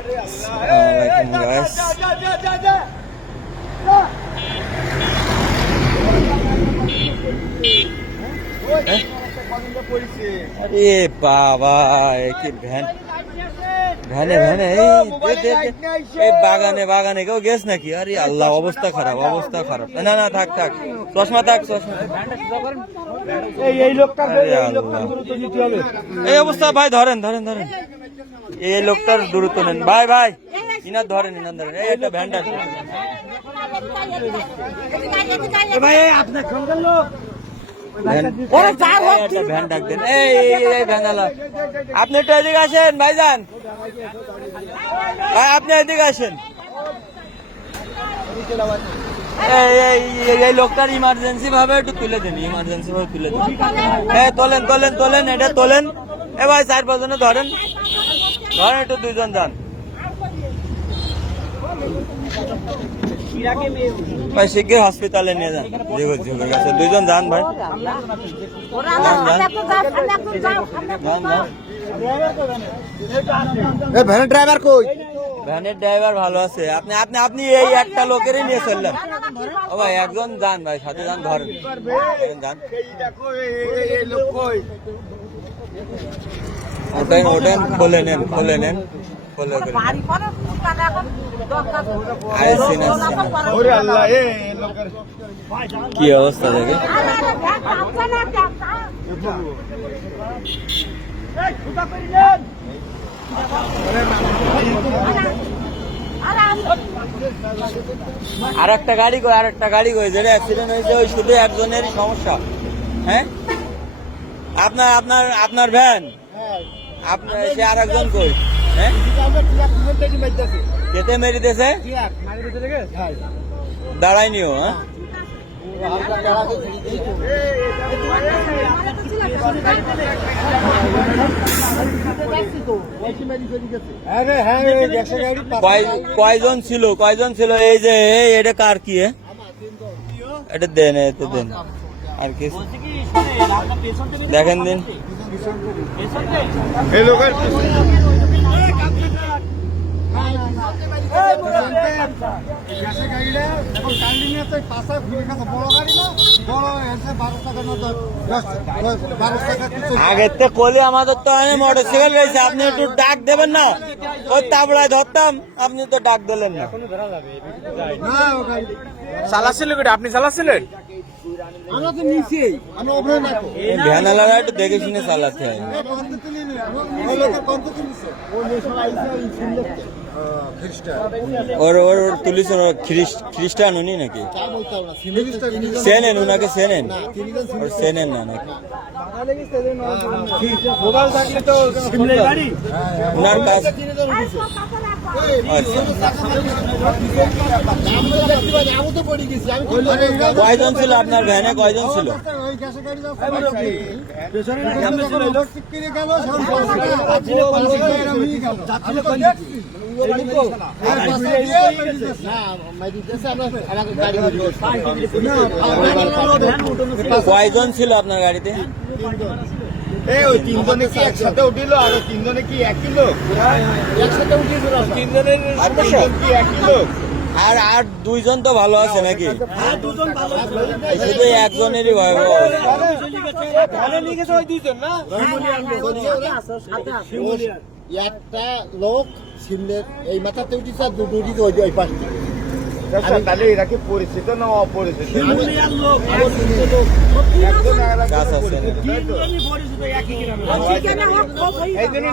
আসসালামু আলাইকুম guys. আরে বাবা এ কি ভ্যান ভ্যানে ভ্যানে এই দে, দে, দে। এই বাগানে বাগানে কেউ গেছ নাকি আরে আল্লাহ অবস্থা খারাপ অবস্থা খারাপ না না থাক থাক চশমা থাক চশমা এই এই লোকটা আরে এই লোকটা আল্লাহ। গুরুত্ব দিতে হবে এই অবস্থা ভাই ধরেন ধরেন ধরেন এই লোকটার দূরত্ব নেন। ভাই ভাই। ইনার ধরেন ইনার ধরেন। এই একটা ভ্যানটা ভাই এই আপনার সঙ্গে লোক। ভ্যান- এই একটা ভ্যান ডাক দেন এই এই, এই ভ্যান আলা আপনি একটু এদিকে আসেন ভাইজান। ভাই আপনি এদিকে আসেন। এই লোকটার ইমার্জেন্সি ভাবে একটু তুলে দিন ইমার্জেন্সি ভাবে তুলে দিন। হ্যাঁ তোলেন তোলেন তোলেন এটা তোলেন। এ ভাই চার পাঁচজনে ধরেন। ধরেন একটু দুইজন যান ভাই শিগগির হসপিটালে নিয়ে যান জিগর জিগর কাছে দুইজন যান ভাই যান যান এই ভ্যানের ড্রাইভার কই ভ্যানের ড্রাইভার ভালো আছে আপনি আপনি আপনি এই একটা লোকেরই নিয়ে চললেন ও ভাই একজন যান ভাই সাথে যান ধরেন ধরেন, যান ওটাই ওটাই খুলে নেন খুলে নেন খুলে কি অবস্থা দেখে? আর একটা গাড়ি কই আর একটা গাড়ি কই? যেটা অ্যাক্সিডেন্ট হয়েছে ওই শুধু একজনেরই সমস্যা। হ্যাঁ? আপনার আপনার আপনার ভ্যান আপনার সে আর একজন কই? হ্যাঁ? কেটে মেরে দিয়েছে দাঁড়ায়নিও হ্যাঁ? হ্যাঁ কয়জন ছিল? কয়জন ছিল? এই যে এটা কার কি এটা দেন এটা দেন। আর কি দেখেন দিন। এই লোকের গ্যাসের গাড়িটা এখন কান্ডিং আছে পাশে ঘুরে গেছে বড় গাড়ি না বড় এসে বারো টাকা না দশ দশ বারো টাকা আগের থেকে কলি আমাদের তো আমি মোটর সাইকেল রয়েছে আপনি একটু ডাক দেবেন না? ওই তাবড়ায় ধরতাম আপনি তো ডাক দিলেন না। না ও গাড়ি চালাচ্ছিল আপনি চালাচ্ছিলেন? আমরা তো নিচে আমরা ওপরে না এই ভ্যানালারা একটু দেখে শুনে চালাতে হয়। খ্রিস্টান। ওর ওর ওর খ্রিস্ট খ্রিস্টান উনি নাকি? তা বলতে হবে না খ্রিস্টান সেনেন উনাকে তো ওর সেনেন না নাকি? মোবাইল থাকলে তো সিমলে গাড়ি উনার কাজ কয়জন ছিল আপনার ভ্যানে? কয়জন ছিল? কয়জন ছিল আপনার গাড়িতে? ওই তিনজনে কি একসাথে উঠিল? আর তিনজনে কি এক কিলো একসাথে উঠিয়েছিল। তিনজনের তিনজন কি এক কিলো আর আর দুইজন তো ভালো আছে নাকি? শুধু একজনেরই ভয়াবহ একটা লোক সিমলের এই মাথাতে উঠিছে আর দুটো উঠিছে ওই ওই পাশে। তাহলে এরা কি পরিচিত না অপরিচিত? জন্য